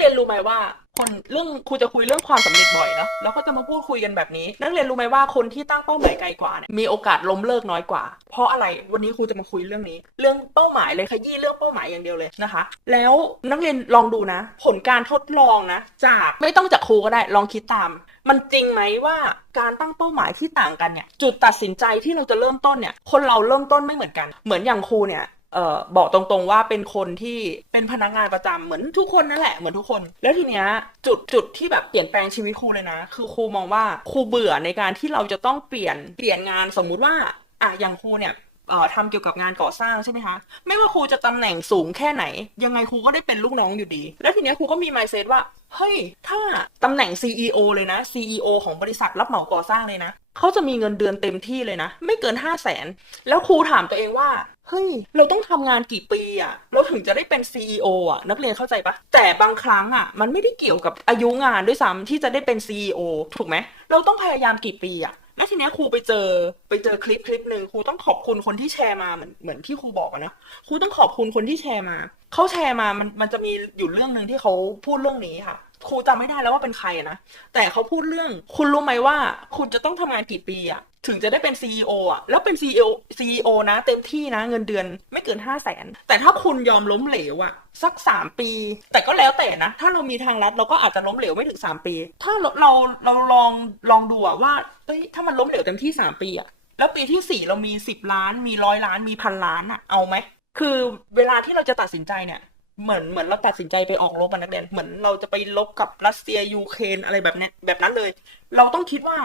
เรียนรู้ไหมว่า คนเรื่องครูจะคุยเรื่องความสำเร็จบ่อยเนาะแล้วก็จะมาพูดคุยกันแบบนี้ นักเรียนรู้ไหมว่าคนที่ตั้งเป้าหมายไกลกว่าเนี่ยมีโอกาสล้มเลิกน้อยกว่า เพราะอะไรวันนี้ครูจะมาคุยเรื่องนี้ เรื่องเป้าหมายเลยขยี้เรื่องเป้าหมายอย่างเดียวเลยนะคะ แล้วนักเรียนลองดูนะ ผลการทดลองนะ จากไม่ต้องจากครูก็ได้ลองคิดตาม มันจริงไหมว่าการตั้งเป้าหมายที่ต่างกันเนี่ยจุดตัดสินใจที่เราจะเริ่มต้นเนี่ยคนเราเริ่มต้นไม่เหมือนกัน เหมือนอย่างครูเนี่ย เอ่อบอกตรงๆว่าเป็นคนที่เป็นพนักงานประจำเหมือนทุกคนนั่นแหละเหมือนทุกคน แล้วทีเนี้ยจุดจุดที่แบบเปลี่ยนแปลงชีวิตครูเลยนะ คือครูมองว่าครูเบื่อในการที่เราจะต้องเปลี่ยนเปลี่ยนงานสมมุติว่าอะอย่างครูเนี่ยเอ่อทำเกี่ยวกับงานก่อสร้างใช่ไหมคะ ไม่ว่าครูจะตำแหน่งสูงแค่ไหน ยังไงครูก็ได้เป็นลูกน้องอยู่ดี แล้วทีเนี้ยครูก็มี mindset ว่าเฮ้ยถ้าตำแหน่ง CEO เลยนะ CEO ของบริษัทรับเหมาก่อสร้างเลยนะเขาจะมีเงินเดือนเต็มที่เลยนะ ไม่เกินห้าแสนแล้วครูถามตัวเองว่า เฮ้ย เราต้องทำงานกี่ปีอะเราถึงจะได้เป็น CEO อะนักเรียนเข้าใจปะแต่บางครั้งอะมันไม่ได้เกี่ยวกับอายุงานด้วยซ้ำที่จะได้เป็น CEO ถูกไหม เราต้องพยายามกี่ปีอะแล้วทีเนี้ยครูไปเจอไปเจอคลิปคลิปหนึ่งครูต้องขอบคุณคนที่แชร์มาเหมือนเหมือนที่ครูบอกนะครูต้องขอบคุณคนที่แชร์มาเขาแชร์มามันมันจะมีอยู่เรื่องหนึ่งที่เขาพูดเรื่องนี้ค่ะครูจำไม่ได้แล้วว่าเป็นใครนะแต่เขาพูดเรื่อง คุณรู้ไหมว่า คุณจะต้องทำงานกี่ปีอะ ถึงจะได้เป็น CEO อะ แล้วเป็น CEO CEO นะ เต็มที่นะเงินเดือนไม่เกินห้าแสนแต่ถ้าคุณยอมล้มเหลวอะ สักสามปี แต่ก็แล้วแต่นะ ถ้าเรามีทางลัดเราก็อาจจะล้มเหลวไม่ถึงสามปี ถ้าเราเราเราลองลองดูอะว่าเอ้ยถ้ามันล้มเหลวเต็มที่สามปีอะแล้วปีที่สี่เรามีสิบล้านมีร้อยล้านมีพันล้านอะเอาไหมคือเวลาที่เราจะตัดสินใจเนี่ยเหมือนเหมือนเราตัดสินใจไปออกรบอะนักเรียนเหมือนเราจะไปลบกับรัสเซียยูเครนอะไรแบบนี้แบบนั้นเลย เราต้องคิดว่า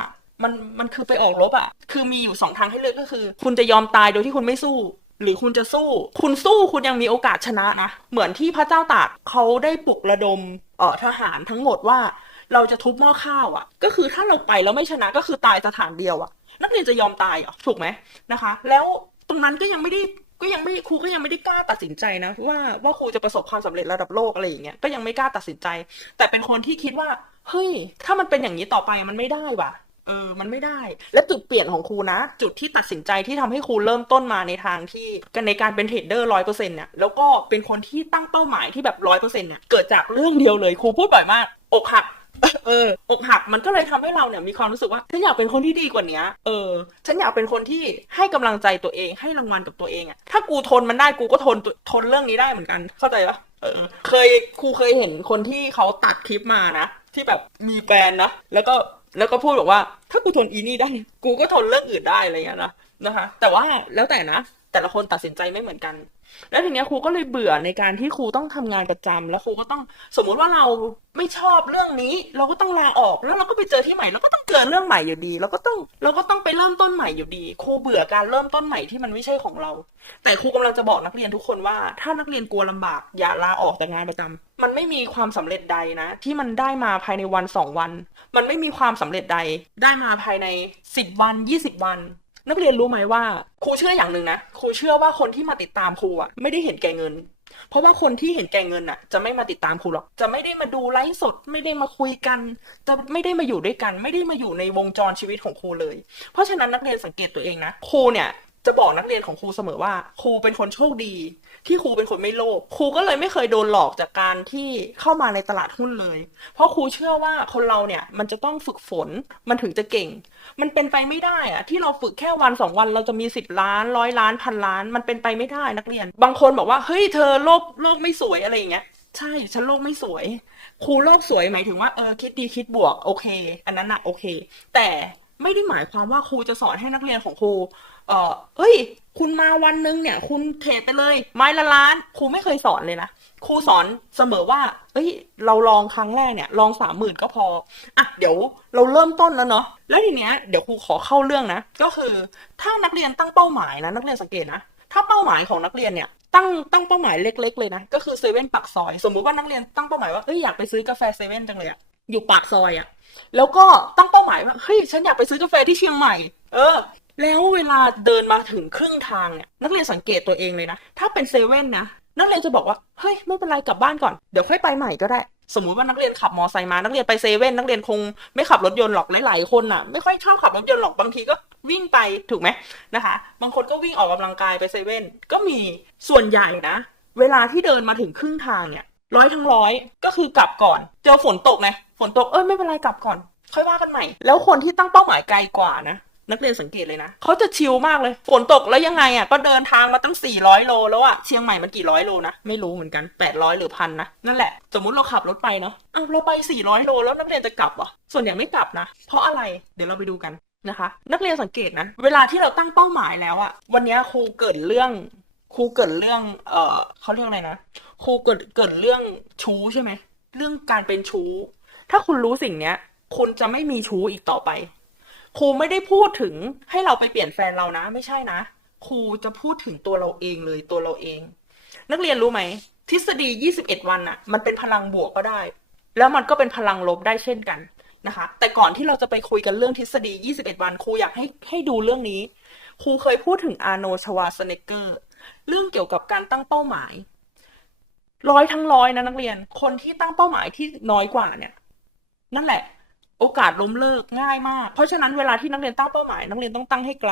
มันมันคือไปออกรบอะคือมีอยู่สองทางให้เลือกก็คือ คุณจะยอมตายโดยที่คุณไม่สู้ หรือคุณจะสู้ คุณสู้คุณยังมีโอกาสชนะนะ เหมือนที่พระเจ้าตากเขาได้ปลุกระดมเอ่อทหารทั้งหมดว่า เราจะทุบหม้อข้าวอะก็คือถ้าเราไปแล้วไม่ชนะก็คือตายสถานเดียวอะนักเรียนจะยอมตายเหรอถูกไหมนะคะ แล้วตรงนั้นก็ยังไม่ได้ก็ยังไม่ครูก็ยังไม่ได้กล้าตัดสินใจนะว่าว่าครูจะประสบความสำเร็จระดับโลกอะไรอย่างเงี้ยก็ยังไม่กล้าตัดสินใจ แต่เป็นคนที่คิดว่าเฮ้ยถ้ามันเป็นอย่างนี้ต่อไปมันไม่ได้ว่ะ เออ มันไม่ได้ และจุดเปลี่ยนของครูนะ จุดที่ตัดสินใจที่ทำให้ครูเริ่มต้นมาในทางที่กันในการเป็นเทรดเดอร์ร้อยเปอร์เซ็นต์เนี่ย แล้วก็เป็นคนที่ตั้งเป้าหมายที่แบบร้อยเปอร์เซ็นต์เนี่ย เกิดจากเรื่องเดียวเลยครูพูดบ่อยมาก อกหักเอออกหักมันก็เลยทำให้เราเนี่ยมีความรู้สึกว่าฉันอยากเป็นคนที่ดีกว่านี้เออ ฉันอยากเป็นคนที่ให้กำลังใจตัวเองให้รางวัลกับตัวเองอะถ้ากูทนมันได้กูก็ทนทนเรื่องนี้ได้เหมือนกัน เข้าใจปะเออ เคยครูเคยเห็นคนที่เขาตัดคลิปมานะที่แบบมีแฟนนะแล้วก็ แล้วก็พูดบอกว่า ถ้ากูทนอีนี่ได้ กูก็ทนเรื่องอื่นได้อะไรเงี้ยนะนะคะแต่ว่าแล้วแต่นะ แต่ละคนตัดสินใจไม่เหมือนกัน แล้วทีเนี้ยครูก็เลยเบื่อในการที่ครูต้องทำงานประจำแล้วครูก็ต้องสมมุติว่าเราไม่ชอบเรื่องนี้ เราก็ต้องลาออกแล้วเราก็ไปเจอที่ใหม่เราก็ต้องเจอเรื่องใหม่อยู่ดี เราก็ต้องเราก็ต้องไปเริ่มต้นใหม่อยู่ดี ครูเบื่อการเริ่มต้นใหม่ที่มันไม่ใช่ของเรา แต่ครูกำลังจะบอกนักเรียนทุกคนว่า ถ้านักเรียนกลัวลำบาก อย่าลาออกจากงานประจำมันไม่มีความสำเร็จใดนะ ที่มันได้มาภายในวันสองวัน มันไม่มีความสำเร็จใด ได้มาภายในสิบวันยี่สิบวัน นักเรียนรู้ไหมว่า ครูเชื่ออย่างหนึ่งนะครูเชื่อว่าคนที่มาติดตามครูอะไม่ได้เห็นแก่เงิน เพราะว่าคนที่เห็นแก่เงินอะ จะไม่มาติดตามครูหรอก จะไม่ได้มาดูไลฟ์สด ไม่ได้มาคุยกัน จะไม่ได้มาอยู่ด้วยกัน ไม่ได้มาอยู่ในวงจรชีวิตของครูเลย เพราะฉะนั้นนักเรียนสังเกตตัวเองนะครูเนี่ย จะบอกนักเรียนของครูเสมอว่า ครูเป็นคนโชคดี ที่ครูเป็นคนไม่โลภครูก็เลยไม่เคยโดนหลอกจากการที่เข้ามาในตลาดหุ้นเลย เพราะครูเชื่อว่าคนเราเนี่ยมันจะต้องฝึกฝนมันถึงจะเก่ง มันเป็นไปไม่ได้อะที่เราฝึกแค่วันสองวันเราจะมีสิบล้านร้อยล้านพันล้าน มันเป็นไปไม่ได้นักเรียน บางคนบอกว่าเฮ้ยเธอโลกโลกไม่สวยอะไรอย่างเงี้ยใช่ฉันโลกไม่สวย ครูโลกสวยหมายถึงว่าเออคิดดีคิดบวกโอเค อันนั้นอะโอเค แต่ไม่ได้หมายความว่าครูจะสอนให้นักเรียนของครู เออเอ้ย คุณมาวันนึงเนี่ย คุณเทรดไปเลย ไม้ละล้าน ครูไม่เคยสอนเลยนะครูสอนเสมอว่า เอ้ย เราลองครั้งแรกเนี่ย ลองสามหมื่นก็พอ อะ เดี๋ยวเราเริ่มต้นแล้วเนาะ แล้วทีเนี้ย เดี๋ยวครูขอเข้าเรื่องนะ ก็คือ ถ้านักเรียนตั้งเป้าหมายนะ นักเรียนสังเกตนะ ถ้าเป้าหมายของนักเรียนเนี่ย ตั้ง ตั้งเป้าหมายเล็ก ๆ เลยนะ ก็คือเซเว่นปากซอย สมมุติว่านักเรียนตั้งเป้าหมายว่า เอ้ย อยากไปซื้อกาแฟเซเว่นจังเลยอะอยู่ปากซอยอะแล้วก็ตั้งเป้าหมายว่า เฮ้ย ฉันอยากไปซื้อกาแฟที่เชียงใหม่ เออ แล้วเวลาเดินมาถึงครึ่งทางเนี่ยนักเรียนสังเกตตัวเองเลยนะ ถ้าเป็นเซเว่นนะนักเรียนจะบอกว่าเฮ้ยไม่เป็นไรกลับบ้านก่อนเดี๋ยวค่อยไปใหม่ก็ได้ สมมุติว่านักเรียนขับมอไซค์มานักเรียนไปเซเว่นนักเรียนคงไม่ขับรถยนต์หรอกหลายๆคนน่ะไม่ค่อยชอบขับรถยนต์หรอกบางทีก็วิ่งไปถูกไหมนะคะ บางคนก็วิ่งออกกำลังกายไปเซเว่นก็มีส่วนใหญ่นะ เวลาที่เดินมาถึงครึ่งทางเนี่ยร้อยทั้งร้อยก็คือกลับก่อนเจอฝนตกไงฝนตกเอ้ยไม่เป็นไรกลับก่อน ค่อยว่ากันใหม่ แล้วคนที่ตั้งเป้าหมายไกลกว่านะ นักเรียนสังเกตเลยนะเขาจะชิลมากเลยฝนตกแล้วยังไงอะก็เดินทางมาตั้ง 400 โลแล้วอะเชียงใหม่มันกี่ร้อยโลนะไม่รู้เหมือนกัน 800 หรือพันนะนั่นแหละ สมมุติเราขับรถไปเนาะอ้าวเราไป 400 โลแล้วนักเรียนจะกลับเหรอส่วนใหญ่ไม่กลับนะ เพราะอะไรเดี๋ยวเราไปดูกันนะคะ นักเรียนสังเกตนะเวลาที่เราตั้งเป้าหมายแล้วอะวันนี้ครูเกิดเรื่องครูเกิดเรื่องเออเขาเรียกอะไรนะครูเกิดเกิดเรื่องชู้ใช่ไหมเรื่องการเป็นชู้ ถ้าคุณรู้สิ่งเนี้ยคุณจะไม่มีชู้อีกต่อไป ครูไม่ได้พูดถึงให้เราไปเปลี่ยนแฟนเรานะ ไม่ใช่นะ ครูจะพูดถึงตัวเราเองเลยตัวเราเอง นักเรียนรู้ไหม ทฤษฎี 21 วันน่ะมันเป็นพลังบวกก็ได้ แล้วมันก็เป็นพลังลบได้เช่นกันนะคะ แต่ก่อนที่เราจะไปคุยกันเรื่องทฤษฎี 21 วันครูอยากให้ให้ดูเรื่องนี้ครูเคยพูดถึงอาโนชวาสเนกเกอร์เรื่องเกี่ยวกับการตั้งเป้าหมาย ร้อยทั้งร้อยนะนักเรียน คนที่ตั้งเป้าหมายที่น้อยกว่าเนี่ย นั่นแหละ โอกาสล้มเลิกง่ายมาก เพราะฉะนั้นเวลาที่นักเรียนตั้งเป้าหมาย นักเรียนต้องตั้งให้ไกล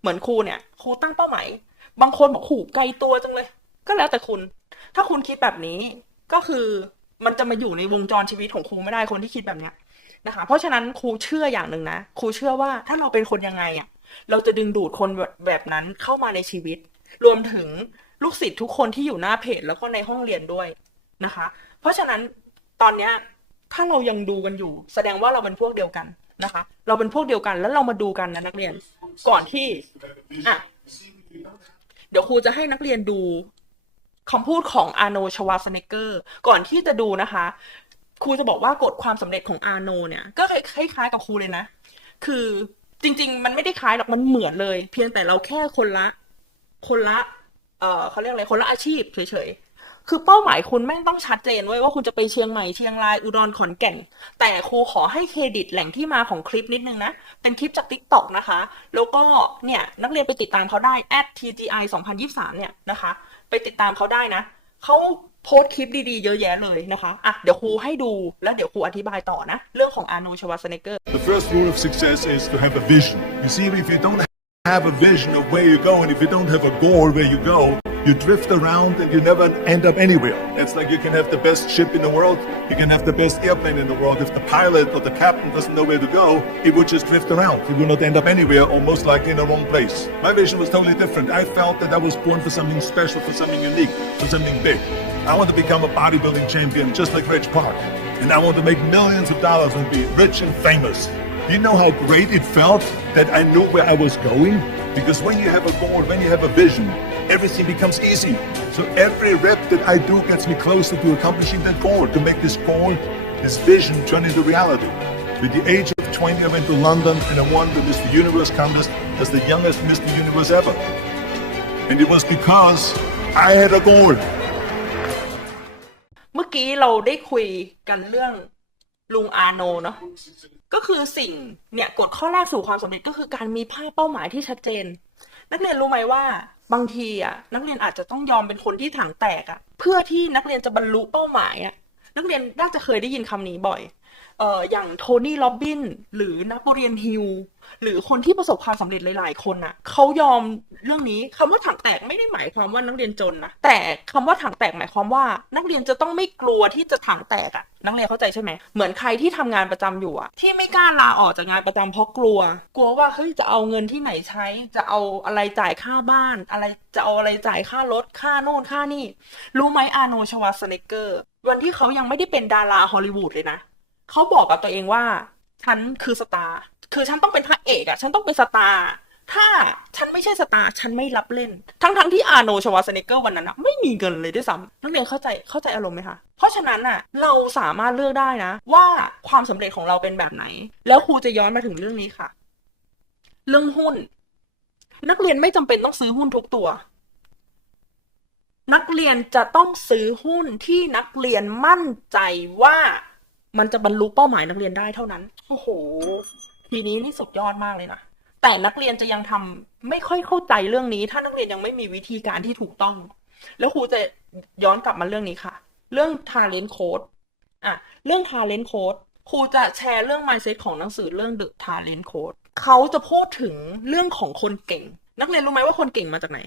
เหมือนครูเนี่ย ครูตั้งเป้าหมาย บางคนบอกขู่ไกลตัวจังเลย ก็แล้วแต่คุณ ถ้าคุณคิดแบบนี้ก็คือมันจะมาอยู่ในวงจรชีวิตของครูไม่ได้คนที่คิดแบบเนี้ยนะคะ เพราะฉะนั้นครูเชื่ออย่างหนึ่งนะ ครูเชื่อว่าถ้าเราเป็นคนยังไงอะ เราจะดึงดูดคนแบบแบบนั้นเข้ามาในชีวิต รวมถึงลูกศิษย์ทุกคนที่อยู่หน้าเพจแล้วก็ในห้องเรียนด้วยนะคะ เพราะฉะนั้นตอนเนี้ย ถ้าเรายังดูกันอยู่ แสดงว่าเราเป็นพวกเดียวกันนะคะ เราเป็นพวกเดียวกันแล้วเรามาดูกันนะนักเรียน ก่อนที่อะเดี๋ยวครูจะให้นักเรียนดูคำพูดของอาโนชวาสเนเกอร์ก่อนที่จะดูนะคะ ครูจะบอกว่ากฎความสำเร็จของอาโนเนี่ย ก็คล้ายๆกับครูเลยนะ คือจริง ๆ มันไม่ได้คล้ายหรอกมันเหมือนเลย เพียงแต่เราแค่คนละ คนละ เออเขาเรียกอะไรคนละอาชีพเฉยๆ คือเป้าหมายคุณแม่งต้องชัดเจนไว้ว่าคุณจะไปเชียงใหม่เชียงรายอุดรขอนแก่น แต่ครูขอให้เครดิตแหล่งที่มาของคลิปนิดนึงนะ เป็นคลิปจาก Tik t o อกนะคะ แล้วก็เนี่ยนักเรียนไปติดตามเขาได้ at tgi 2023เนี่ยนะคะ ไปติดตามเขาได้นะเขาโพสต์คลิปดีๆ เยอะแยะเลยนะคะอะเดี๋ยวครูให้ดูแล้วเดี๋ยวครูอธิบายต่อนะเรื่องของอาร์โนชวาสเนเกอร์ The first rule of success is to have a vision. You see, if you don't have a vision of where you're going, if you don't have a goal where you go, you drift around and you never end up anywhere. It's like you can have the best ship in the world, you can have the best airplane in the world. If the pilot or the captain doesn't know where to go, it would just drift around. It will not end up anywhere or most likely in the wrong place. My vision was totally different. I felt that I was born for something special, for something unique, for something big. I want to become a bodybuilding champion just like Rich Park. And I want to make millions of dollars and be rich and famous. You know how great it felt that I knew where I was going? Because when you have a goal, when you have a vision, everything becomes easy. So every rep that I do gets me closer to accomplishing that goal, to make this goal, this vision turn into reality. With the age of 20, I went to London and I won the Mr. Universe contest as the youngest Mr. Universe ever. And it was because I had a goal. เมื่อกี้เราได้คุยกันเรื่องลุงอาโนเนาะก็คือสิ่งเนี่ยกฎข้อแรกสู่ความสำเร็จก็คือการมีภาพเป้าหมายที่ชัดเจน นักเรียนรู้ไหมว่า บางทีอะนักเรียนอาจจะต้องยอมเป็นคนที่ถังแตกอะ เพื่อที่นักเรียนจะบรรลุเป้าหมายอะนักเรียนน่าจะเคยได้ยินคำนี้บ่อย เอ่ออย่างโทนี่โรบบินหรือนักเรียนฮิลหรือคนที่ประสบความสำเร็จหลาย ๆ คนน่ะเขายอมเรื่องนี้คำว่าถังแตกไม่ได้หมายความว่านักเรียนจนนะแต่คำว่าถังแตกหมายความว่า นักเรียนจะต้องไม่กลัวที่จะถังแตกอะนักเรียนเข้าใจใช่ไหมเหมือนใครที่ทำงานประจำอยู่อะที่ไม่กล้าลาออกจากงานประจำเพราะกลัว กลัวว่าเฮ้ยจะเอาเงินที่ไหนใช้ จะเอาอะไรจ่ายค่าบ้าน อะไรจะเอาอะไรจ่ายค่ารถค่าโน่นค่านี่ รู้ไหมอาโนชวาสเนกเกอร์ วันที่เขายังไม่ได้เป็นดาราฮอลลีวูดเลยนะ เขาบอกกับตัวเองว่า ฉันคือสตาร์คือฉันต้องเป็นพระเอกอะฉันต้องเป็นสตาร์ถ้าฉันไม่ใช่สตาร์ฉันไม่รับเล่น ทั้งทั้งๆที่อาร์โนชวาสเนเกอร์วันนั้นอะไม่มีเงินเลยด้วยซ้ำนักเรียนเข้าใจเข้าใจอารมณ์ไหมคะ เพราะฉะนั้นอะเราสามารถเลือกได้นะ ว่าความสำเร็จของเราเป็นแบบไหน แล้วครูจะย้อนมาถึงเรื่องนี้ค่ะ เรื่องหุ้น นักเรียนไม่จำเป็นต้องซื้อหุ้นทุกตัว นักเรียนจะต้องซื้อหุ้นที่นักเรียนมั่นใจว่า มันจะบรรลุเป้าหมายนักเรียนได้เท่านั้น โอ้โห ทีนี้นี่สุดยอดมากเลยนะ แต่นักเรียนจะยังทำไม่ค่อยเข้าใจเรื่องนี้ ถ้านักเรียนยังไม่มีวิธีการที่ถูกต้อง แล้วครูจะย้อนกลับมาเรื่องนี้ค่ะ เรื่อง talent code อะ เรื่อง talent code ครูจะแชร์เรื่อง mindset ของหนังสือเรื่อง the talent code เขาจะพูดถึงเรื่องของคนเก่ง นักเรียนรู้ไหมว่าคนเก่งมาจากไหน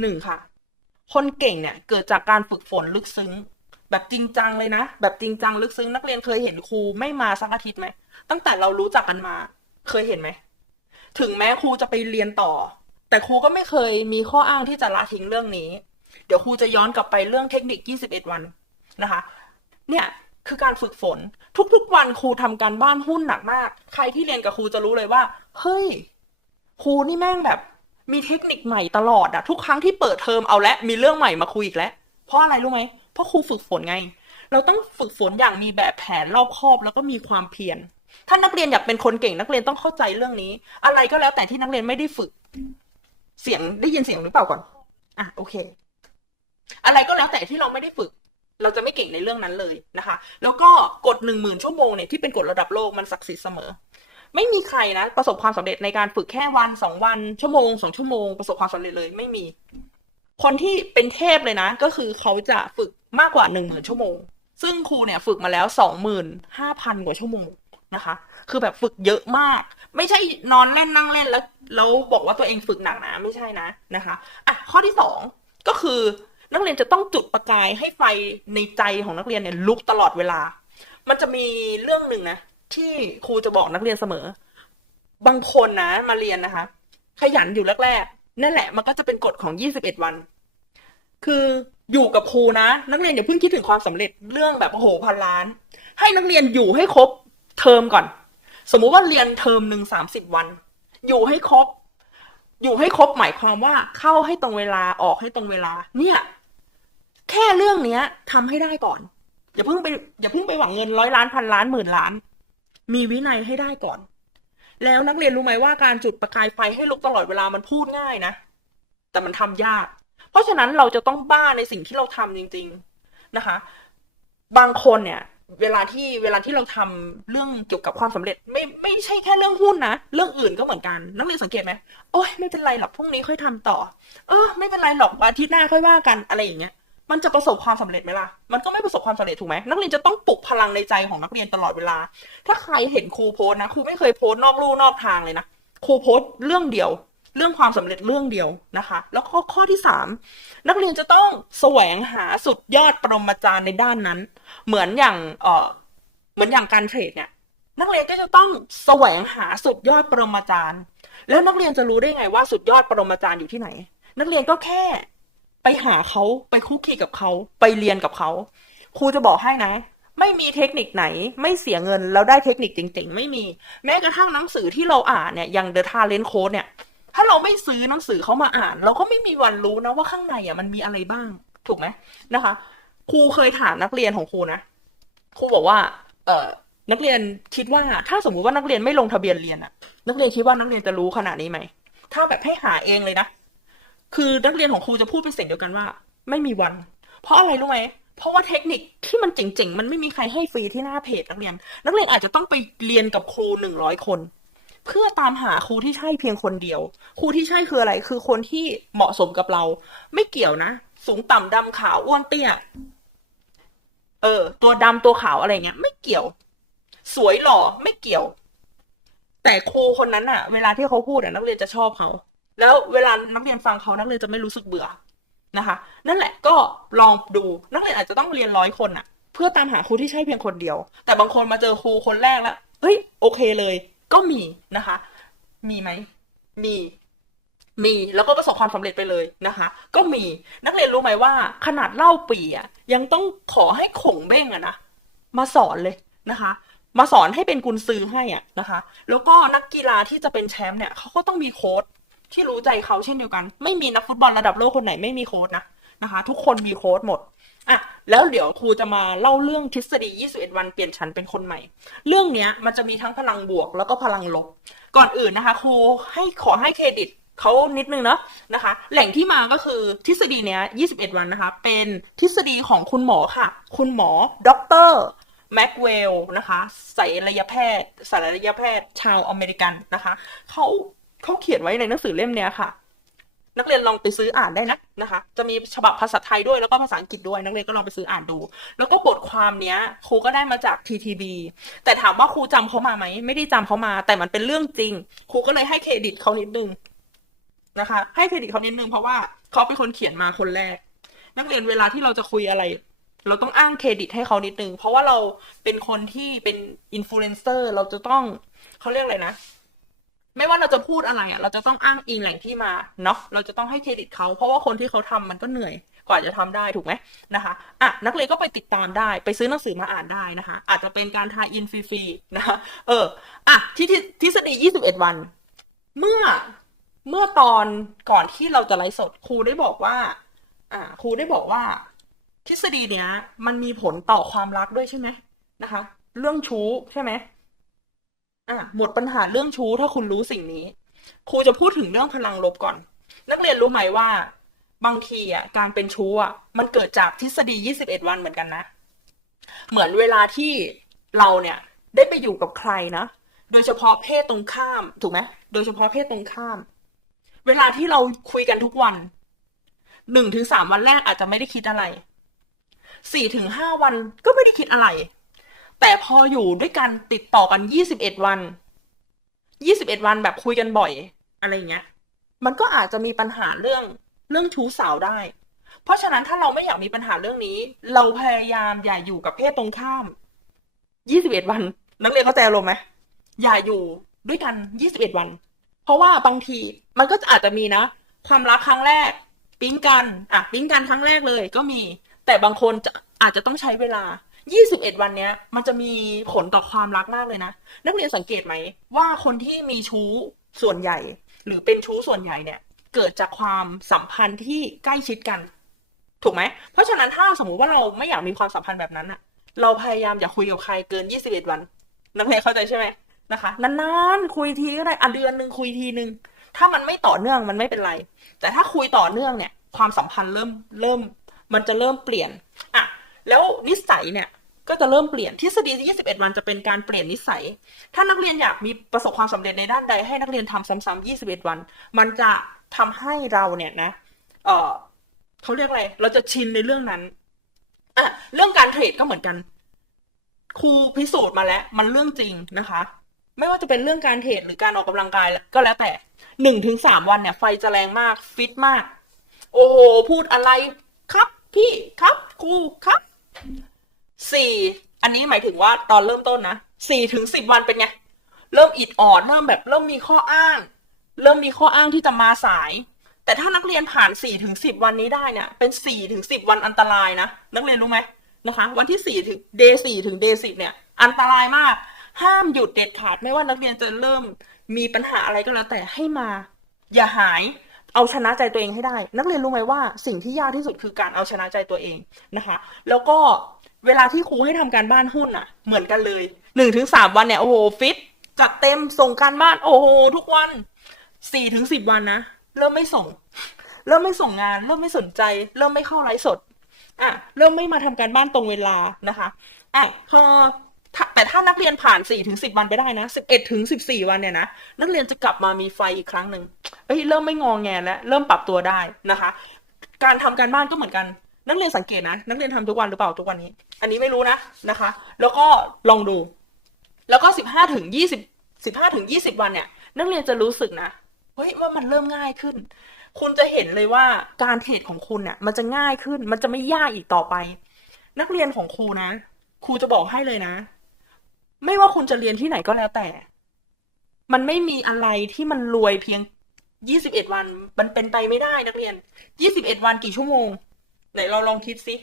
หนึ่งค่ะ คนเก่งเนี่ยเกิดจากการฝึกฝนลึกซึ้ง แบบจริงจังเลยนะ แบบจริงจังลึกซึ้งนักเรียนเคยเห็นครูไม่มาสักอาทิตย์ไหมตั้งแต่เรารู้จักกันมา เคยเห็นไหมถึงแม้ครูจะไปเรียนต่อ แต่ครูก็ไม่เคยมีข้ออ้างที่จะละทิ้งเรื่องนี้ เดี๋ยวครูจะย้อนกลับไปเรื่องเทคนิค 21 วันนะคะ เนี่ยคือการฝึกฝนทุกๆวันครูทำการบ้านหุ้นหนักมาก ใครที่เรียนกับครูจะรู้เลยว่า เฮ้ยครูนี่แม่งแบบ มีเทคนิคใหม่ตลอดอะทุกครั้งที่เปิดเทอมเอาและมีเรื่องใหม่มาคุยอีกแล้วเพราะอะไรรู้ไหม เพราะครูฝึกฝนไง เราต้องฝึกฝนอย่างมีแบบแผนรอบคอบแล้วก็มีความเพียรถ้านักเรียนอยากเป็นคนเก่งนักเรียนต้องเข้าใจเรื่องนี้ อะไรก็แล้วแต่ที่นักเรียนไม่ได้ฝึก เสียงได้ยินเสียงหรือเปล่าก่อน อะโอเค อะไรก็แล้วแต่ที่เราไม่ได้ฝึก เราจะไม่เก่งในเรื่องนั้นเลยนะคะ แล้วก็กฎหนึ่งหมื่นชั่วโมงเนี่ยที่เป็นกฎระดับโลกมันศักดิ์สิทธิ์เสมอ ไม่มีใครนะ ประสบความสำเร็จในการฝึกแค่วันสองวันชั่วโมงสองชั่วโมงประสบความสำเร็จเลยไม่มี คนที่เป็นเทพเลยนะ ก็คือเขาจะฝึกมากกว่าหนึ่งหมื่นชั่วโมง ซึ่งครูเนี่ยฝึกมาแล้วสองหมื่นห้าพันกว่าชั่วโมงนะคะ คือแบบฝึกเยอะมาก ไม่ใช่นอนเล่นนั่งเล่นแล้วแล้วบอกว่าตัวเองฝึกหนักนะไม่ใช่นะนะคะอะข้อที่สองก็คือนักเรียนจะต้องจุดประกายให้ไฟในใจของนักเรียนเนี่ยลุกตลอดเวลา มันจะมีเรื่องหนึ่งนะที่ครูจะบอกนักเรียนเสมอ บางคนนะมาเรียนนะคะ ขยันอยู่แรกๆนั่นแหละมันก็จะเป็นกฎของ 21 วัน คืออยู่กับครูนะ นักเรียนอย่าเพิ่งคิดถึงความสำเร็จเรื่องแบบโอ้โหพันล้าน ให้นักเรียนอยู่ให้ครบเทอมก่อน สมมุติว่าเรียนเทอมหนึ่งสามสิบวัน อยู่ให้ครบ อยู่ให้ครบหมายความว่าเข้าให้ตรงเวลาออกให้ตรงเวลา เนี่ย แค่เรื่องเนี้ยทำให้ได้ก่อน อย่าเพิ่งไปอย่าเพิ่งไปหวังเงินร้อยล้านพันล้านหมื่นล้าน มีวินัยให้ได้ก่อน แล้วนักเรียนรู้ไหมว่าการจุดประกายไฟให้ลุกตลอดเวลามันพูดง่ายนะแต่มันทำยาก เพราะฉะนั้นเราจะต้องบ้าในสิ่งที่เราทำจริง ๆนะคะ บางคนเนี่ย เวลาที่เวลาที่เราทำเรื่องเกี่ยวกับความสำเร็จ ไม่ไม่ใช่แค่เรื่องหุ้นนะเรื่องอื่นก็เหมือนกันนักเรียนสังเกตไหมโอ้ยไม่เป็นไรหรอกพรุ่งนี้ค่อยทำต่อ เออ ไม่เป็นไรหรอกอาทิตย์หน้าค่อยว่ากันอะไรอย่างเงี้ยมันจะประสบความสำเร็จไหมล่ะ มันก็ไม่ประสบความสำเร็จถูกไหมนักเรียนจะต้องปลุกพลังในใจของนักเรียนตลอดเวลา ถ้าใครเห็นครูโพส์นะครูไม่เคยโพส์นอกลู่นอกทางเลยนะครูโพส์เรื่องเดียว เรื่องความสำเร็จเรื่องเดียวนะคะ แล้วข้อข้อที่สามนักเรียนจะต้องแสวงหาสุดยอดปรมาจารย์ในด้านนั้น เหมือนอย่างเออเหมือนอย่างการเทรดเนี่ยนักเรียนก็จะต้องแสวงหาสุดยอดปรมาจารย์ แล้วนักเรียนจะรู้ได้ไงว่าสุดยอดปรมาจารย์อยู่ที่ไหน นักเรียนก็แค่ไปหาเขาไปคุกคีกับเขาไปเรียนกับเขาครูจะบอกให้นะ ไม่มีเทคนิคไหน ไม่เสียเงินแล้วได้เทคนิคจริงๆ ไม่มี แม้กระทั่งหนังสือที่เราอ่านเนี่ยอย่าง The Talent Code เนี่ย ถ้าเราไม่ซื้อหนังสือเขามาอ่าน เราก็ไม่มีวันรู้นะว่าข้างในอะมันมีอะไรบ้าง ถูกไหมนะคะ ครูเคยถามนักเรียนของครูนะครูบอกว่า เออนักเรียนคิดว่า ถ้าสมมุติว่านักเรียนไม่ลงทะเบียนเรียนอะนักเรียนคิดว่านักเรียนจะรู้ขนาดนี้ไหมถ้าแบบให้หาเองเลยนะคือนักเรียนของครูจะพูดเป็นเสียงเดียวกันว่า ไม่มีวัน เพราะอะไรรู้ไหมเพราะว่าเทคนิคที่มันเจ๋งๆมันไม่มีใครให้ฟรีที่หน้าเพจนักเรียน นักเรียนอาจจะต้องไปเรียนกับครูหนึ่งร้อยคน เพื่อตามหาครูที่ใช่เพียงคนเดียว ครูที่ใช่คืออะไร คือคนที่เหมาะสมกับเรา ไม่เกี่ยวนะ สูงต่ำดำขาวอ้วนเตี้ย เออ ตัวดำตัวขาวอะไรเงี้ย ไม่เกี่ยว สวยหล่อไม่เกี่ยว แต่ครูคนนั้นอะเวลาที่เขาพูดอะนักเรียนจะชอบเขา แล้วเวลานักเรียนฟังเขานักเรียนจะไม่รู้สึกเบื่อนะคะ นั่นแหละก็ลองดูนักเรียนอาจจะต้องเรียนร้อยคนอะเพื่อตามหาครูที่ใช่เพียงคนเดียว แต่บางคนมาเจอครูคนแรกแล้วเฮ้ยโอเคเลย ก็มีนะคะ มีไหมมีมีแล้วก็ประสบความสำเร็จไปเลยนะคะ ก็มีนักเรียนรู้ไหมว่า ขนาดเล่าปีอะยังต้องขอให้ขงเบ้งอะนะมาสอนเลยนะคะ มาสอนให้เป็นกุนซือให้อะนะคะ แล้วก็นักกีฬาที่จะเป็นแชมป์เนี่ยเขาก็ต้องมีโค้ชที่รู้ใจเขาเช่นเดียวกัน ไม่มีนักฟุตบอลระดับโลกคนไหนไม่มีโค้ชนะนะคะ ทุกคนมีโค้ชหมด อะแล้วเดี๋ยวครูจะมาเล่าเรื่องทฤษฎี 21 วันเปลี่ยนชั้นเป็นคนใหม่ เรื่องเนี้ยมันจะมีทั้งพลังบวกแล้วก็พลังลบ ก่อนอื่นนะคะครูให้ขอให้เครดิตเขานิดนึงเนาะนะคะ แหล่งที่มาก็คือทฤษฎีเนี้ย 21 วันนะคะ เป็นทฤษฎีของคุณหมอค่ะ คุณหมอด็อกเตอร์แม็กเวลนะคะศัลยแพทย์ศัลยแพทย์ชาวอเมริกันนะคะเขาเขาเขียนไว้ในหนังสือเล่มเนี้ยค่ะ นักเรียนลองไปซื้ออ่านได้นะนะคะ จะมีฉบับภาษาไทยด้วยแล้วก็ภาษาอังกฤษด้วยนักเรียนก็ลองไปซื้ออ่านดู แล้วก็บทความเนี้ยครูก็ได้มาจาก TTB แต่ถามว่าครูจำเขามาไหมไม่ได้จำเขามา แต่มันเป็นเรื่องจริง ครูก็เลยให้เครดิตเขานิดนึงนะคะ ให้เครดิตเขานิดนึงเพราะว่าเขาเป็นคนเขียนมาคนแรก นักเรียนเวลาที่เราจะคุยอะไร เราต้องอ้างเครดิตให้เขานิดนึงเพราะว่าเราเป็นคนที่เป็นอินฟลูเอนเซอร์เราจะต้องเขาเรียกอะไรนะ ไม่ว่าเราจะพูดอะไรอะ เราจะต้องอ้างอิงแหล่งที่มาเนาะเราจะต้องให้เครดิตเขา เพราะว่าคนที่เขาทำมันก็เหนื่อยกว่าจะทำได้ถูกไหมนะคะอะนักเรียนก็ไปติดตามได้ไปซื้อหนังสือมาอ่านได้นะคะ อาจจะเป็นการทายอินฟรีๆนะคะเอออะที่ที่ทฤษฎี21 วัน เมื่อเมื่อตอนก่อนที่เราจะไลฟ์สดครูได้บอกว่า อ่า ครูได้บอกว่า ทฤษฎีเนี้ยมันมีผลต่อความรักด้วยใช่ไหมนะคะ เรื่องชู้ใช่ไหม อะหมดปัญหาเรื่องชู้ถ้าคุณรู้สิ่งนี้ ครูจะพูดถึงเรื่องพลังลบก่อน นักเรียนรู้ไหมว่า บางทีอะการเป็นชู้อะ มันเกิดจากทฤษฎี 21 วันเหมือนกันนะ เหมือนเวลาที่เราเนี่ย ได้ไปอยู่กับใครนะ โดยเฉพาะเพศตรงข้าม ถูกไหมโดยเฉพาะเพศตรงข้าม เวลาที่เราคุยกันทุกวันหนึ่งถึงสามวันแรกอาจจะไม่ได้คิดอะไรสี่ถึงห้าวันก็ไม่ได้คิดอะไร แต่พออยู่ด้วยกันติดต่อกันยี่สิบเอ็ดวันยี่สิบเอ็ดวันแบบคุยกันบ่อย อะไรเงี้ย มันก็อาจจะมีปัญหาเรื่องเรื่องชู้สาวได้ เพราะฉะนั้นถ้าเราไม่อยากมีปัญหาเรื่องนี้ เราพยายามอย่าอยู่กับเพศตรงข้ามยี่สิบเอ็ดวัน นักเรียนเข้าใจอารมณ์ไหมอย่าอยู่ด้วยกันยี่สิบเอ็ดวัน เพราะว่าบางทีมันก็อาจจะมีนะ ความรักครั้งแรก ปิ๊งกัน อะ ปิ๊งกันครั้งแรกเลยก็มี แต่บางคนจะอาจจะต้องใช้เวลา 21วันเนี้ย มันจะมีผลต่อความรักมากเลยนะ นักเรียนสังเกตไหม ว่าคนที่มีชู้ส่วนใหญ่ หรือเป็นชู้ส่วนใหญ่เนี่ย เกิดจากความสัมพันธ์ที่ใกล้ชิดกัน ถูกไหม เพราะฉะนั้นถ้าสมมุติว่าเราไม่อยากมีความสัมพันธ์แบบนั้นอะเราพยายามอย่าคุยกับใครเกิน21วัน นักเรียนเข้าใจใช่ไหมนะคะนานๆคุยทีก็ได้อะเดือนหนึ่งคุยทีหนึ่งถ้ามันไม่ต่อเนื่องมันไม่เป็นไร แต่ถ้าคุยต่อเนื่องเนี่ย ความสัมพันธ์เริ่มเริ่ม มันจะเริ่มเปลี่ยนอะ แล้วนิสัยเนี่ยก็จะเริ่มเปลี่ยนทฤษฎี 21 วันจะเป็นการเปลี่ยนนิสัย ถ้านักเรียนอยากมีประสบความสำเร็จในด้านใด ให้นักเรียนทำซ้ำๆ21 วัน มันจะทำให้เราเนี่ยนะ เออเขาเรียกอะไร เราจะชินในเรื่องนั้นอะเรื่องการเทรดก็เหมือนกัน ครูพิสูจน์มาแล้ว มันเรื่องจริงนะคะ ไม่ว่าจะเป็นเรื่องการเทรดหรือการออกกำลังกายก็แล้วแต่หนึ่งถึงสามวันเนี่ย ไฟจะแรงมากฟิตมาก โอ้โหพูดอะไรครับ พี่ครับครูครับ สี่อันนี้หมายถึงว่าตอนเริ่มต้นนะสี่ถึงสิบวันเป็นไง เริ่มอิดออดเริ่มแบบเริ่มมีข้ออ้าง เริ่มมีข้ออ้างที่จะมาสาย แต่ถ้านักเรียนผ่านสี่ถึงสิบวันนี้ได้เนี่ยเป็นสี่ถึงสิบวันอันตรายนะนักเรียนรู้ไหมนะคะวันที่สี่ถึงเดย์สี่ถึงเดย์สิบเนี่ยอันตรายมาก ห้ามหยุดเด็ดขาดไม่ว่านักเรียนจะเริ่มมีปัญหาอะไรก็แล้วแต่ให้มา อย่าหาย เอาชนะใจตัวเองให้ได้ นักเรียนรู้ไหมว่าสิ่งที่ยากที่สุดคือการเอาชนะใจตัวเองนะคะ แล้วก็เวลาที่ครูให้ทำการบ้านหุ้นอะ เหมือนกันเลยหนึ่งถึงสามวันเนี่ยโอ้โหฟิตจัดเต็มส่งการบ้าน โอ้โหทุกวันสี่ถึงสิบวันนะเริ่มไม่ส่ง เริ่มไม่ส่งงาน เริ่มไม่สนใจ เริ่มไม่เข้าไลฟ์สดอะเริ่มไม่มาทำการบ้านตรงเวลานะคะอะพอ แต่ถ้านักเรียนผ่านสี่ถึงสิบวันไปได้นะสิบเอ็ดถึงสิบสี่วันเนี่ยนะนักเรียนจะกลับมามีไฟอีกครั้งหนึ่งเอ้ยเริ่มไม่งองแงแล้วเริ่มปรับตัวได้นะคะ การทำการบ้านก็เหมือนกัน นักเรียนสังเกตนะ นักเรียนทำทุกวันหรือเปล่าทุกวันนี้ อันนี้ไม่รู้นะนะคะ แล้วก็ลองดู แล้วก็สิบห้าถึงยี่สิบสิบห้าถึงยี่สิบวันเนี่ย นักเรียนจะรู้สึกนะเฮ้ยว่ามันเริ่มง่ายขึ้น คุณจะเห็นเลยว่าการเทรดของคุณเนี่ยมันจะง่ายขึ้น มันจะไม่ยากอีกต่อไป นักเรียนของครูนะครูจะบอกให้เลยนะ ไม่ว่าคุณจะเรียนที่ไหนก็แล้วแต่ มันไม่มีอะไรที่มันรวยเพียง21วัน มันเป็นไปไม่ได้นักเรียน21วันกี่ชั่วโมงไหนเราลองคิดสิ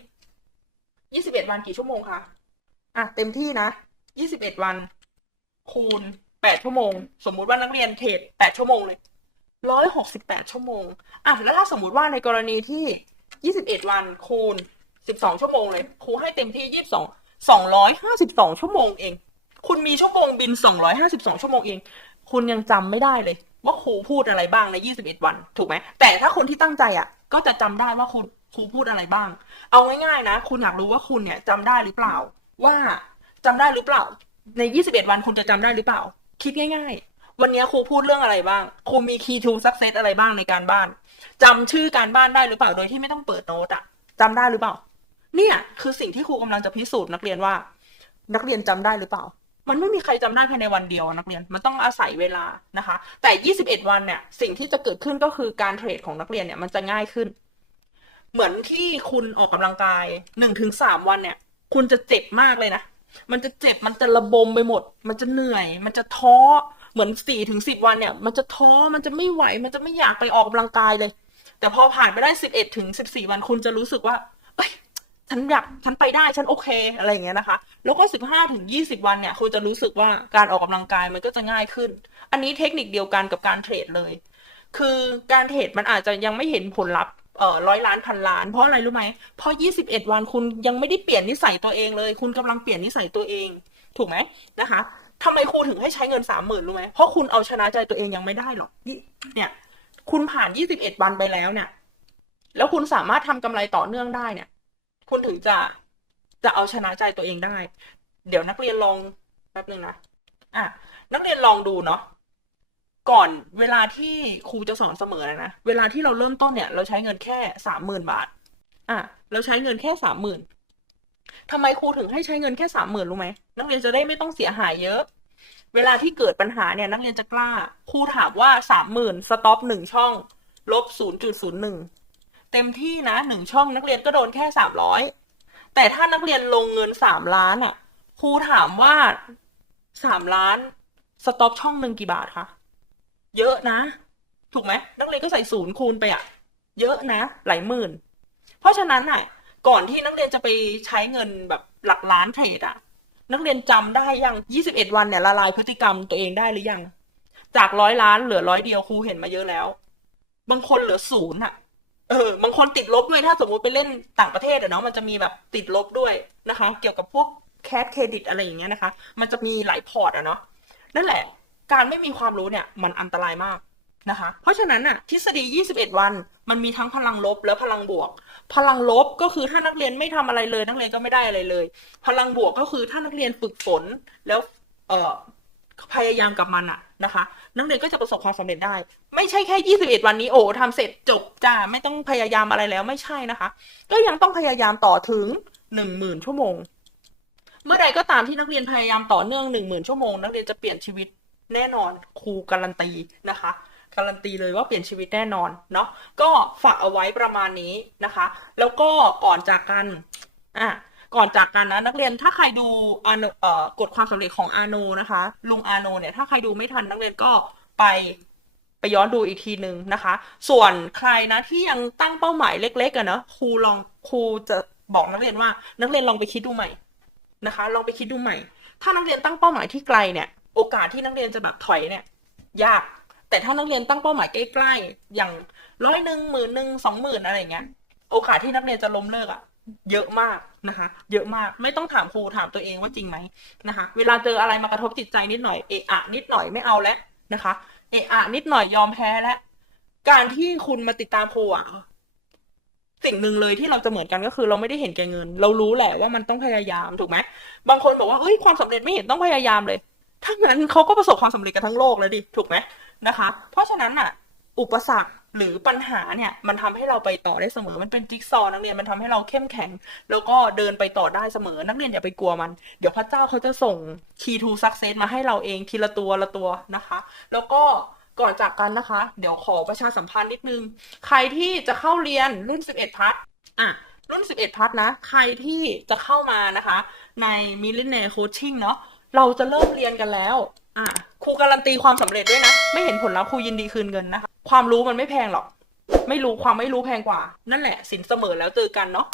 21วันกี่ชั่วโมงคะอะเต็มที่นะ21วัน คูณ8ชั่วโมง สมมุติว่านักเรียนเทรด8ชั่วโมงเลย168ชั่วโมงอะแล้วถ้าสมมุติว่าในกรณีที่21วัน คูณ12ชั่วโมงเลย ครูให้เต็มที่22 252ชั่วโมงเอง คุณมีชั่วโมงบิน 252 ชั่วโมงเอง คุณยังจำไม่ได้เลย ว่าครูพูดอะไรบ้างใน 21 วัน ถูกไหม แต่ถ้าคนที่ตั้งใจอะ ก็จะจำได้ว่าคุณครูพูดอะไรบ้าง เอาง่ายๆนะ คุณอยากรู้ว่าคุณเนี่ยจำได้หรือเปล่า ว่าจำได้หรือเปล่า ใน 21 วันคุณจะจำได้หรือเปล่า คิดง่าย ๆ วันนี้ครูพูดเรื่องอะไรบ้าง ครูมี key to success อะไรบ้างในการบ้านจำชื่อการบ้านได้หรือเปล่า โดยที่ไม่ต้องเปิดโน้ตอะจำได้หรือเปล่า เนี่ยคือสิ่งที่ครูกำลังจะพิสูจน์นักเรียนว่า นักเรียนจำได้หรือเปล่า มันไม่มีใครจำได้ภายในวันเดียวนักเรียน มันต้องอาศัยเวลานะคะ แต่ 21 วันเนี่ย สิ่งที่จะเกิดขึ้นก็คือการเทรดของนักเรียนเนี่ยมันจะง่ายขึ้น เหมือนที่คุณออกกำลังกายหนึ่งถึงสามวันเนี่ย คุณจะเจ็บมากเลยนะ มันจะเจ็บ มันจะระบมไปหมด มันจะเหนื่อย มันจะท้อ เหมือนสี่ถึงสิบวันเนี่ย มันจะท้อ มันจะไม่ไหว มันจะไม่อยากไปออกกำลังกายเลย แต่พอผ่านไปได้สิบเอ็ดถึงสิบสี่วัน คุณจะรู้สึกว่า ฉันอยากฉันไปได้ฉันโอเคอะไรอย่างเงี้ยนะคะ แล้วก็สิบห้าถึงยี่สิบวันเนี่ยคุณจะรู้สึกว่าการออกกำลังกายมันก็จะง่ายขึ้น อันนี้เทคนิคเดียวกันกับการเทรดเลย คือการเทรดมันอาจจะยังไม่เห็นผลลัพธ์เอ่อร้อยล้านพันล้านเพราะอะไรรู้ไหมเพราะยี่สิบเอ็ดวันคุณยังไม่ได้เปลี่ยนนิสัยตัวเองเลย คุณกำลังเปลี่ยนนิสัยตัวเอง ถูกไหมนะคะทำไมครูถึงให้ใช้เงินสามหมื่นรู้ไหมเพราะคุณเอาชนะใจตัวเองยังไม่ได้หรอกนี่เนี่ยคุณผ่านยี่สิบเอ็ดวันไปแล้วเนี่ย แล้วคุณสามารถทำกำไรต่อเนื่องได้เนี่ย คุณถึงจะจะเอาชนะใจตัวเองได้ เดี๋ยวนักเรียนลองแป๊บหนึ่งนะอะนักเรียนลองดูเนาะก่อนเวลาที่ครูจะสอนเสมอนะนะเวลาที่เราเริ่มต้นเนี่ย เราใช้เงินแค่สามหมื่นบาท อะ เราใช้เงินแค่สามหมื่นทำไมครูถึงให้ใช้เงินแค่สามหมื่นรู้ไหมนักเรียนจะได้ไม่ต้องเสียหายเยอะ เวลาที่เกิดปัญหาเนี่ยนักเรียนจะกล้าครูถามว่าสามหมื่นสต็อปหนึ่งช่องลบศูนย์จุดศูนย์หนึ่ง เต็มที่นะหนึ่งช่องนักเรียนก็โดนแค่สามร้อยแต่ถ้านักเรียนลงเงินสามล้านอะครูถามว่าสามล้านสต็อปช่องหนึ่งกี่บาทคะเยอะนะ ถูกไหมนักเรียนก็ใส่ศูนย์คูณไปอะเยอะนะ หลายหมื่น เพราะฉะนั้นอะก่อนที่นักเรียนจะไปใช้เงินแบบหลักล้านเทรดอะ นักเรียนจำได้ยัง21วันเนี่ยละลายพฤติกรรมตัวเองได้หรือยัง จากร้อยล้านเหลือร้อยเดียวครูเห็นมาเยอะแล้ว บางคนเหลือศูนย์อะ เออบางคนติดลบด้วยถ้าสมมุติไปเล่นต่างประเทศอะเนาะมันจะมีแบบติดลบด้วยนะคะ เกี่ยวกับพวกแคสเครดิตอะไรอย่างเงี้ยนะคะ มันจะมีหลายพอร์ตอะเนาะนั่นแหละ การไม่มีความรู้เนี่ยมันอันตรายมากนะคะ เพราะฉะนั้นน่ะทฤษฎี 21 วัน มันมีทั้งพลังลบและพลังบวก พลังลบก็คือถ้านักเรียนไม่ทำอะไรเลย นักเรียนก็ไม่ได้อะไรเลย พลังบวกก็คือถ้านักเรียนฝึกฝนแล้วเออ พยายามกับมันอะนะคะ นักเรียนก็จะประสบความสำเร็จได้ ไม่ใช่แค่ 21 วันนี้โอ้ทำเสร็จจบจ้าไม่ต้องพยายามอะไรแล้วไม่ใช่นะคะ ก็ยังต้องพยายามต่อถึง 10,000 ชั่วโมง เมื่อใดก็ตามที่นักเรียนพยายามต่อเนื่อง 10,000 ชั่วโมง นักเรียนจะเปลี่ยนชีวิตแน่นอนครูการันตีนะคะการันตีเลยว่าเปลี่ยนชีวิตแน่นอนเนาะก็ฝากเอาไว้ประมาณนี้นะคะ แล้วก็ก่อนจากกันอะ ก่อนจากกันนะนักเรียนถ้าใครดูอาโนเอ่อกฎความสำเร็จของอาโนนะคะ ลุงอาโนเนี่ยถ้าใครดูไม่ทันนักเรียนก็ไปไปย้อนดูอีกทีนึงนะคะ ส่วนใครนะที่ยังตั้งเป้าหมายเล็กๆอะเนาะครูลองครูจะบอกนักเรียนว่า นักเรียนลองไปคิดดูใหม่นะคะ ลองไปคิดดูใหม่ ถ้านักเรียนตั้งเป้าหมายที่ไกลเนี่ย โอกาสที่นักเรียนจะแบบถอยเนี่ย ยาก แต่ถ้านักเรียนตั้งเป้าหมายใกล้ๆอย่างร้อยหนึ่งหมื่นหนึ่งสองหมื่นอะไรเงี้ยโอกาสที่นักเรียนจะล้มเลิกอะ เยอะมากนะคะ เยอะมากไม่ต้องถามครูถามตัวเองว่าจริงไหมนะคะ เวลาเจออะไรมากระทบจิตใจนิดหน่อยเอะอะนิดหน่อยไม่เอาแล้วนะคะ เอะอะนิดหน่อยยอมแพ้แล้วการที่คุณมาติดตามครูอะสิ่งหนึ่งเลยที่เราจะเหมือนกันก็คือ เราไม่ได้เห็นแก่เงิน เรารู้แหละว่ามันต้องพยายามถูกไหมบางคนบอกว่าเฮ้ยความสำเร็จไม่เห็นต้องพยายามเลยถ้างั้นเขาก็ประสบความสำเร็จกันทั้งโลกเลยดิถูกไหมนะคะ เพราะฉะนั้นอะ อุปสรรค หรือปัญหาเนี่ยมันทำให้เราไปต่อได้เสมอมันเป็นจิ๊กซอว์นักเรียนมันทำให้เราเข้มแข็ง แล้วก็เดินไปต่อได้เสมอ นักเรียนอย่าไปกลัวมัน เดี๋ยวพระเจ้าเขาจะส่ง key to success มาให้เราเองทีละตัวละตัวนะคะ แล้วก็ก่อนจากกันนะคะ เดี๋ยวขอประชาสัมพันธ์นิดนึง ใครที่จะเข้าเรียนรุ่น 11 พัทอะรุ่น 11 พัทนะ ใครที่จะเข้ามานะคะ ใน Millionaire Coaching เนาะเราจะเริ่มเรียนกันแล้ว อะครูการันตีความสำเร็จด้วยนะ ไม่เห็นผลแล้วครูยินดีคืนเงินนะคะความรู้มันไม่แพงหรอก ไม่รู้ความไม่รู้แพงกว่า นั่นแหละสินเสมอแล้วเจอกันเนาะ